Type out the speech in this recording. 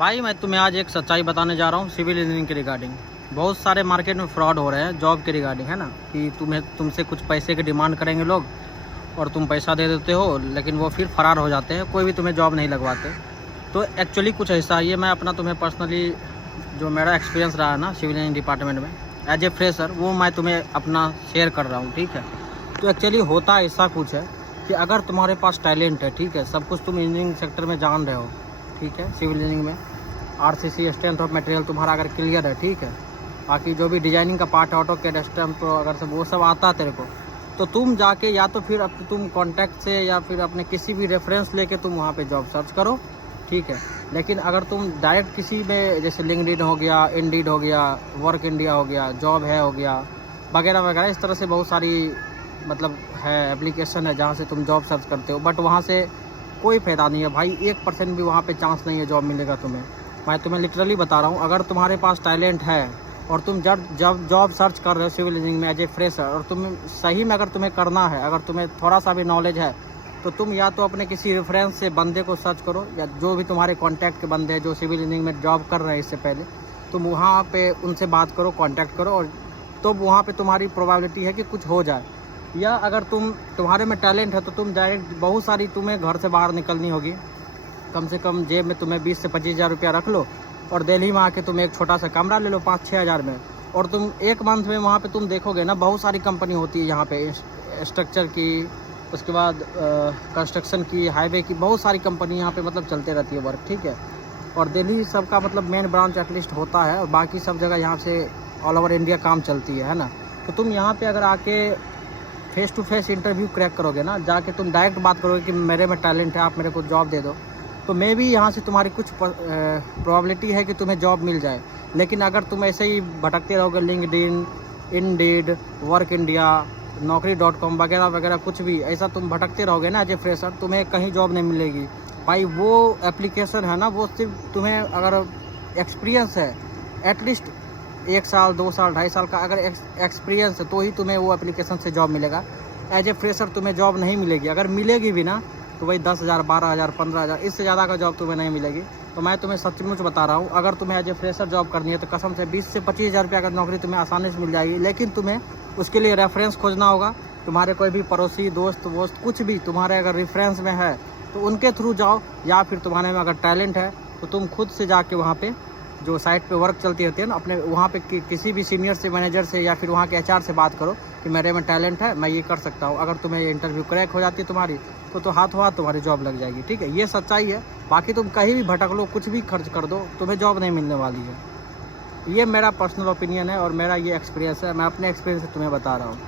भाई मैं तुम्हें आज एक सच्चाई बताने जा रहा हूँ सिविल इंजीनियरिंग के रिगार्डिंग। बहुत सारे मार्केट में फ्रॉड हो रहे हैं जॉब के रिगार्डिंग, है ना, कि तुमसे कुछ पैसे की डिमांड करेंगे लोग और तुम पैसा दे देते हो, लेकिन वो फिर फरार हो जाते हैं, कोई भी तुम्हें जॉब नहीं लगवाते। तो एक्चुअली कुछ ऐसा ही है। मैं अपना तुम्हें पर्सनली जो मेरा एक्सपीरियंस रहा है ना सिविल इंजीनियरिंग डिपार्टमेंट में एज ए फ्रेशर, वो मैं तुम्हें अपना शेयर कर रहा हूँ, ठीक है। तो एक्चुअली होता ऐसा कुछ है कि अगर तुम्हारे पास टैलेंट है, ठीक है, सब कुछ तुम इंजीनियरिंग सेक्टर में जान रहे हो, ठीक है, सिविल इंजीनियरिंग में आरसीसी स्ट्रेंथ ऑफ मटेरियल तुम्हारा अगर क्लियर है, ठीक है, बाकी जो भी डिजाइनिंग का पार्ट है, ऑटो कैड स्टैम्प, तो अगर सब वो सब आता है तेरे को, तो तुम जाके या तो फिर अब तुम कॉन्टैक्ट से या फिर अपने किसी भी रेफरेंस लेके तुम वहाँ पे जॉब सर्च करो, ठीक है। लेकिन अगर तुम डायरेक्ट किसी में जैसे लिंक्डइन हो गया, इंडीड हो गया, वर्क इंडिया हो गया, जॉब है हो गया, वगैरह वगैरह, इस तरह से बहुत सारी मतलब है एप्लीकेशन है जहाँ से तुम जॉब सर्च करते हो, बट वहाँ से कोई फ़ायदा नहीं है भाई। 1% भी वहाँ पे चांस नहीं है जॉब मिलेगा तुम्हें। मैं तुम्हें लिटरली बता रहा हूँ, अगर तुम्हारे पास टैलेंट है और तुम जब जॉब सर्च कर रहे हो सिविल इंजीनियरिंग में एज ए फ्रेशर, और तुम सही में अगर तुम्हें करना है, अगर तुम्हें थोड़ा सा भी नॉलेज है, तो तुम या तो अपने किसी रेफरेंस से बंदे को सर्च करो, या जो भी तुम्हारे कॉन्टैक्ट के बंदे हैं जो सिविल इंजीनियरिंग में जॉब कर रहे हैं इससे पहले, तुम वहाँ पे उनसे बात करो, कॉन्टैक्ट करो, और तो वहाँ पे तुम्हारी प्रोबेबिलिटी है कि कुछ हो जाए। या अगर तुम्हारे में टैलेंट है तो तुम डायरेक्ट बहुत सारी तुम्हें घर से बाहर निकलनी होगी, कम से कम जेब में तुम्हें 20 से 25 हज़ार रुपया रख लो, और दिल्ली में आके तुम एक छोटा सा कमरा ले लो 5-6 हज़ार में, और तुम एक मंथ में वहाँ पे तुम देखोगे ना, बहुत सारी कंपनी होती है यहाँ पे, स्ट्रक्चर की, उसके बाद कंस्ट्रक्शन की, हाईवे की, बहुत सारी कंपनी यहाँ पे मतलब चलते रहती है वर्क, ठीक है। और दिल्ली सबका मतलब मेन ब्रांच एटलीस्ट होता है, और बाकी सब जगह यहाँ से ऑल ओवर इंडिया काम चलती है ना। तो तुम यहाँ पर अगर आके face to face interview crack करोगे ना, जाके तुम डायरेक्ट बात करोगे कि मेरे में टैलेंट है, आप मेरे को जॉब दे दो, तो मे भी यहाँ से तुम्हारी कुछ प्रोबेबिलिटी है कि तुम्हें जॉब मिल जाए। लेकिन अगर तुम ऐसे ही भटकते रहोगे LinkedIn, Indeed, work India, naukri.com वगैरह वगैरह, कुछ भी ऐसा तुम भटकते रहोगे ना एज ए फ्रेशर, तुम्हें कहीं जॉब नहीं मिलेगी भाई। वो एप्लीकेशन है ना, वो सिर्फ तुम्हें अगर एक्सपीरियंस है एटलीस्ट 1 साल 2 साल 2.5 साल का अगर एक्सपीरियंस है, तो ही तुम्हें वो एप्लीकेशन से जॉब मिलेगा। एज ए फ्रेशर तुम्हें जॉब नहीं मिलेगी, अगर मिलेगी भी ना तो वही 10,000, 12,000, 15,000, इससे ज़्यादा का जॉब तुम्हें नहीं मिलेगी। तो मैं तुम्हें सचमुच बता रहा हूँ, अगर तुम्हें एज ए फ्रेशर जॉब करनी है तो कसम से 20 से 25 हज़ार रुपये का नौकरी तुम्हें आसानी से मिल जाएगी। लेकिन तुम्हें उसके लिए रेफरेंस खोजना होगा, तुम्हारे कोई भी पड़ोसी, दोस्त वोस्त कुछ भी तुम्हारे अगर रेफरेंस में है तो उनके थ्रू जाओ, या फिर तुम्हारे में अगर टैलेंट है तो तुम खुद से जाके वहाँ पे जो साइट पे वर्क चलती रहती है ना, अपने वहाँ पे किसी भी सीनियर से, मैनेजर से, या फिर वहाँ के एचआर से बात करो कि मेरे में टैलेंट है, मैं ये कर सकता हूँ। अगर तुम्हें ये इंटरव्यू क्रैक हो जाती है तुम्हारी, तो हाथों हाथ तुम्हारी जॉब लग जाएगी, ठीक है। ये सच्चाई है। बाकी तुम कहीं भी भटक लो, कुछ भी खर्च कर दो, तुम्हें जॉब नहीं मिलने वाली है। ये मेरा पर्सनल ओपिनियन है और मेरा ये एक्सपीरियंस है, मैं अपने एक्सपीरियंस से तुम्हें बता रहा हूँ।